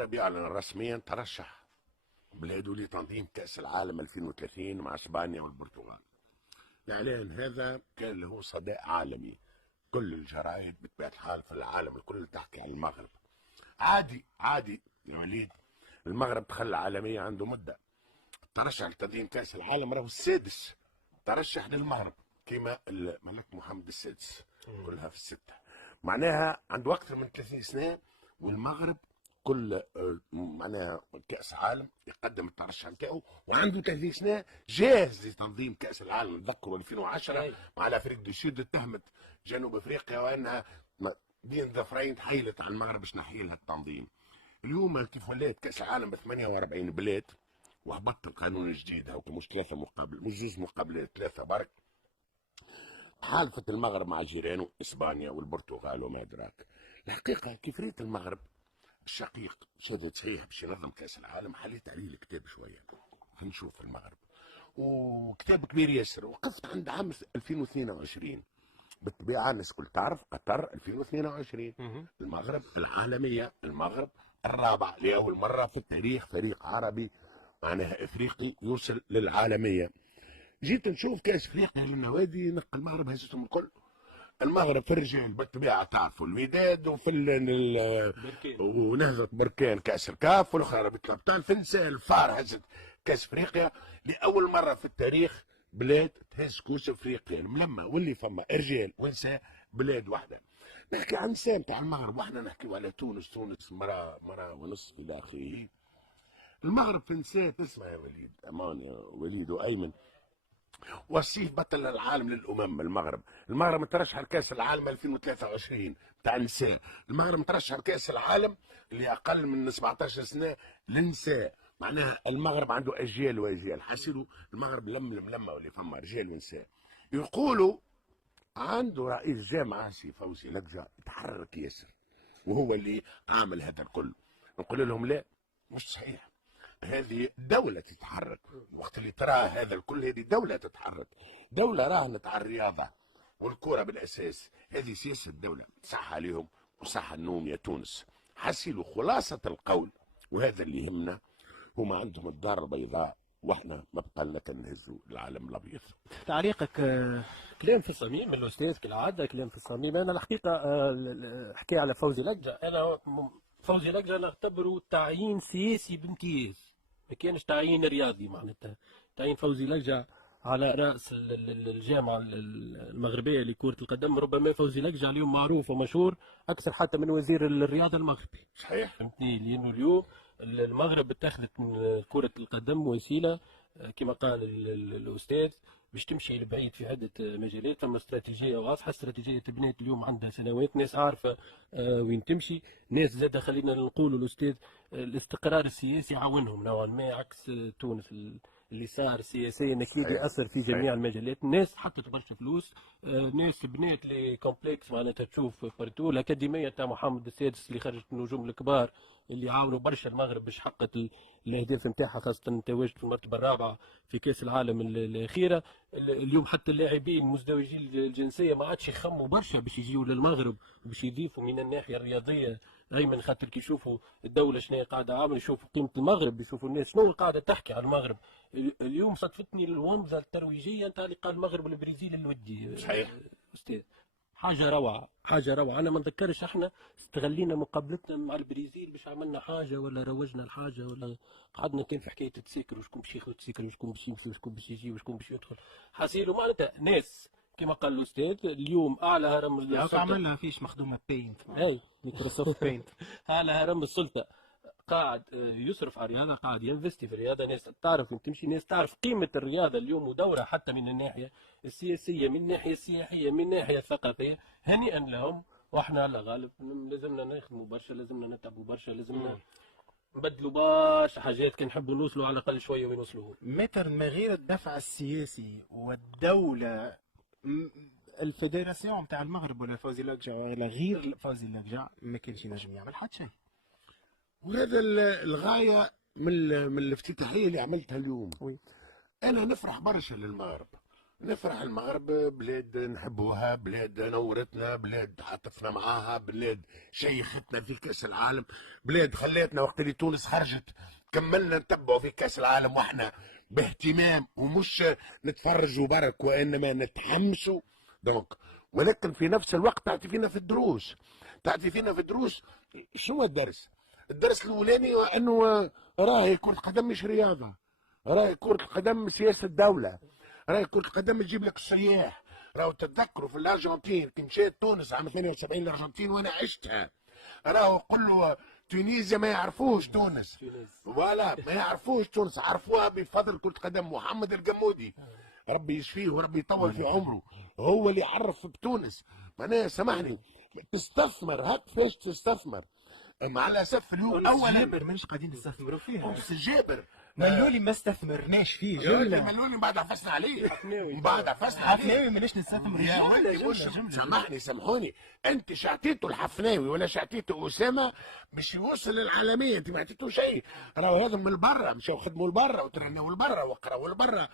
المغرب يعلن رسميا ترشح بلاده لتنظيم كأس العالم 2030 مع اسبانيا والبرتغال. الاعلان هذا كان له صدى عالمي، كل الجرائد بطبيعه الحال في العالم الكل تحكي عن المغرب. عادي يا وليد، المغرب تخلى عالميا عنده مده. ترشح لتنظيم كأس العالم راهو السادس ترشح للمغرب، كما الملك محمد السادس كلها في الستة، معناها عنده أكثر من 30 سنة. والمغرب كل معناها كأس عالم يقدم الترشح نتاعو، وعنده 30 سنة جاهز لتنظيم كأس العالم. نذكروا 2010 مع الأفريق دو سود اتهمت جنوب أفريقيا وأنها بين ظفرين تحيلت على المغرب باش نحيي لها التنظيم. اليوم كيف ولات كأس العالم ب 48 بلاد وهبط القانون الجديد، هاو مش ثلاثة مقابل، مش جوز مقابل ثلاثة برك. حالفة المغرب مع جيرانه اسبانيا والبرتغال وما ادراك. الحقيقة كيف ريت المغرب الشقيق شدد صحيح باش ينظم كأس العالم، حليت عليه الكتاب شوية نشوف المغرب، وكتاب كبير ياسر. وقفت عند عام 2022 بالطبيعة الناس كل تعرف قطر 2022 المغرب العالمية، المغرب الرابع لأول مرة في التاريخ فريق عربي معناها افريقي يوصل للعالميه. جيت نشوف كاس افريقيا للنوادي نلقى المغرب هزتهم الكل. المغرب في الرجال بالطبيعه تعرفوا الوداد وفي ونهضه بركان كاس الكاف، والاخرى رابطه الابطال. في النساء الفار هزت كاس افريقيا لاول مره في التاريخ، بلاد تهز كوس افريقيا الملمه، واللي فما رجال ونساء بلاد واحده. نحكي عن النساء نتاع المغرب، واحنا نحكي على تونس مرة ونصف الى اخره. المغرب في نساء تسمع يا وليد امان يا وليد وايمن، وصيف بطل العالم للامم. المغرب مترشح لكاس العالم 2023 بتاع النساء. المغرب مترشح لكاس العالم اللي اقل من 17 سنه للنساء. معناها المغرب عنده اجيال واجيال. حاسيلوا المغرب لما واللي فما رجال ونساء. يقولوا عنده رئيس جامعه سي فوزي لقجه يتحرك ياسر، وهو اللي عامل هذا الكل. نقول لهم لا، مش صحيح. هذه دولة تتحرك، وقت اللي ترى هذا الكل هذه دولة تتحرك، دولة راهنت على الرياضة والكرة بالأساس. هذه سياسة الدولة، صح عليهم وصح النوم يا تونس. حسيلوا خلاصة القول، وهذا اللي يهمنا. هما عندهم الدار البيضاء، واحنا ما بقى لنا كان نهزوا العالم الابيض. تعليقك كلام في الصميم من الاستاذ كالعاده، كلام في الصميم. انا الحقيقه حكي على فوزي لقجه، انا فوزي لقجه نعتبره تعيين سياسي بامتياز، ما كانش تعيين رياضي. معناتها تعيين فوزي لقجه على راس الجامعه المغربيه لكره القدم، ربما فوزي لقجه اليوم معروف ومشهور اكثر حتى من وزير الرياضه المغربي. صحيح، فهمتني؟ لانه اليوم المغرب اتخذت من كره القدم وسيله كما قال الاستاذ باش تمشي لبعيد في عده مجالات. ثم استراتيجيه واضحه، استراتيجيه تبنيت اليوم عندها سنوات، ناس عارفه وين تمشي، ناس زاد خلينا نقولوا الاستاذ الاستقرار السياسي عاونهم نوعا ما، عكس تونس اللي صار سياسيا اكيد ياثر في جميع المجالات. الناس حطت برشا فلوس، ناس بنات لي كومبلكس معناتها تشوف بارتو. الاكاديميه تاع محمد السادس اللي خرجت النجوم الكبار اللي عاونوا برشا المغرب باش حققت الاهداف نتاعها، خاصه التواجد في المرتبه الرابعه في كاس العالم الاخيره. اليوم حتى اللاعبين مزدوجي الجنسيه ما عادش يخموا برشا باش يجيوا للمغرب وباش يضيفوا من الناحيه الرياضيه. ايمن خاطر كي يشوفوا الدوله شنو قاعده عامله، يشوفوا قيمه المغرب، يشوفوا الناس شنو قاعده تحكي على المغرب. اليوم صدفتني الومضه الترويجيه نتاع لقاء المغرب والبرازيل الودي. صحيح استاذ، حاجه روعه، حاجه روعه. انا ما نذكرش احنا استغلينا مقابلتنا مع البرازيل باش عملنا حاجه ولا روجنا الحاجه، ولا قعدنا كان في حكايه التسيكر وشكون باش ياخذ التسيكر وشكون باش يمشي وشكون باش يجي وشكون باش يدخل. حاسيلو معناتها ناس كما قال الاستاذ اليوم اعلى هرم السلطه. عملنا فيش مخدومه بينت، اي مايكروسوفت بينت. اعلى هرم السلطه قاعد يصرف على الرياضه، قاعد ينفستي في الرياضه. ناس تعرف تمشي، ناس تعرف قيمه الرياضه اليوم ودورها حتى من الناحيه السياسيه، من الناحيه السياحيه، من الناحيه الثقافيه. هنيئا لهم. واحنا على غالب لازمنا نخدموا برشا، لازمنا نتعبوا برشا، لازمنا نبدلوا برشا حاجات كي نحبوا نوصلوا على الاقل شويه وين نوصلوا. متر ما غير الدفع السياسي والدوله، الفيدراسيون تاع المغرب ولا فوزي لقجع ولا غير فوزي لقجع ما كانش ينجم يعمل حتى شيء. وهذا الغايه من الافتتاحيه اللي عملتها اليوم. انا نفرح برشا للمغرب، نفرح. المغرب بلاد نحبوها، بلاد نورتنا، بلاد عاطفنا معاها، بلاد شيختنا في كاس العالم، بلاد خليتنا وقت اللي تونس خرجت كملنا نتبعوا في كاس العالم واحنا باهتمام، ومش نتفرجوا برك وانما نتحمسوا. دونك ولكن في نفس الوقت تعطي فينا في الدروس، تعطي فينا في الدروس. شنو هو الدرس؟ الدرس الاولاني هو انه راهي كرة القدم مش رياضة، راهي كرة القدم سياسة دولة، راهي كرة القدم تجيب لك السياح. راهو تتذكروا في الارجنتين كي مشيت تونس عام 72 الارجنتين وانا عشتها، راهو كله تونيزيا ما يعرفوش تونس، ولا ما يعرفوش تونس، عرفوها بفضل كرة قدم محمد الجمودي ربي يشفيه وربي يطول في عمره، هو اللي عرف بتونس. معناها سامحني تستثمر هاك فاش تستثمر. مع الاسف اليوم اولا جابر مانيش قاعدين نستثمروا فيه. أنس جابر ملولي ما استثمرناش فيه يا ولدي جمله. ملولي بعد عفسنا عليه، بعد عفسنا عليه حفناوي ماناش نستثمر يا ولدي. مش سامحني سامحوني، انت شعتيته الحفناوي ولا شعتيته اسامه باش يوصل للعالميه، انت ما عطيتوه شيء. راهو هذا من برا مشاو خدموا لبرا وترنوا لبرا وقراوا لبرا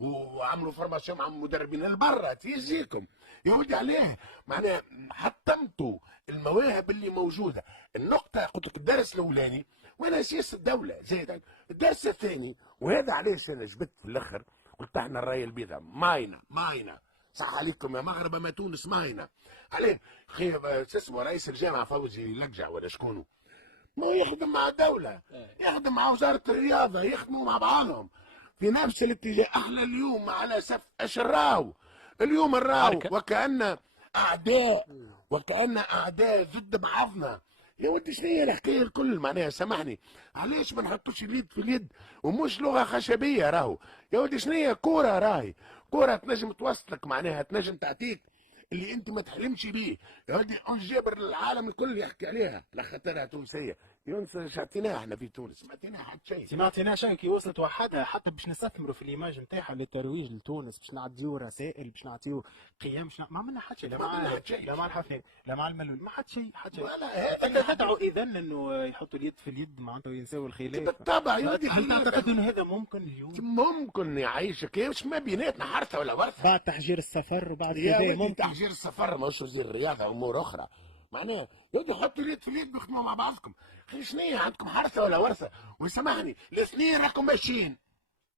وعملوا فورماسيون مع مدربين لبرا تيزيكم يا ولدي. عليه معناها حطمتوا المواهب اللي موجوده. النقطه قلت لك الدرس الاولاني وانا سياسه الدوله زي الدرس الثاني، وهذا علاش انا جبت في الاخر قلت احنا الرايه البيضاء ماينه صح عليكم يا مغرب ما تونس ماينه. عليه خي اسمه رئيس الجامعه فوزي لقجع ولا شكونه، ما هو يخدم مع الدوله، يخدم مع وزاره الرياضه، يخدموا مع بعضهم في نفس الاتجاه. احنا اليوم على سف ايش الراو اليوم الراو وكأن اعداء ضد بعضنا. يا ودي شنو هي الحكايه الكل؟ معناها سامحني علاش ما نحطوش اليد في اليد ومش لغه خشبيه؟ راهو يا ودي شنو هي كوره، راهي كوره تنجم توصلك، معناها تنجم تعطيك اللي انت ما تحلمش بيه. يا ودي انس جابر العالم الكل يحكي عليها لخاطرها تونسيه. يونس شعتيناها احنا في تونس ما عطيناها حتى شيء. ما عطيناش كي وصلت وحدها حتى باش نستثمروا في الايماج نتاعها للترويج لتونس، باش نعطيو رسائل، باش نعطيو قيم، ما عملنا حتى شيء. لا مع الحفلات لا مع الملول، ما حتى شيء ولا انت تدعو اذا انه يحطوا اليد في اليد معناتها وينساو الخلاف بالطبع. يا ودي هل تعتقد ان هذا ممكن اليوم؟ ممكن يعيشك مش ما بيناتنا حرثه ولا ورثه بعد تحجير السفر وبعد يا كذا ودي ممكن تحجير السفر ماهوش وزير الرياضه امور اخرى. معناها يا ودي حطوا اليد في اليد بيخدموا مع بعضكم. شنو عندكم حرثه ولا ورثه؟ وسامحني الاثنين راكم ماشيين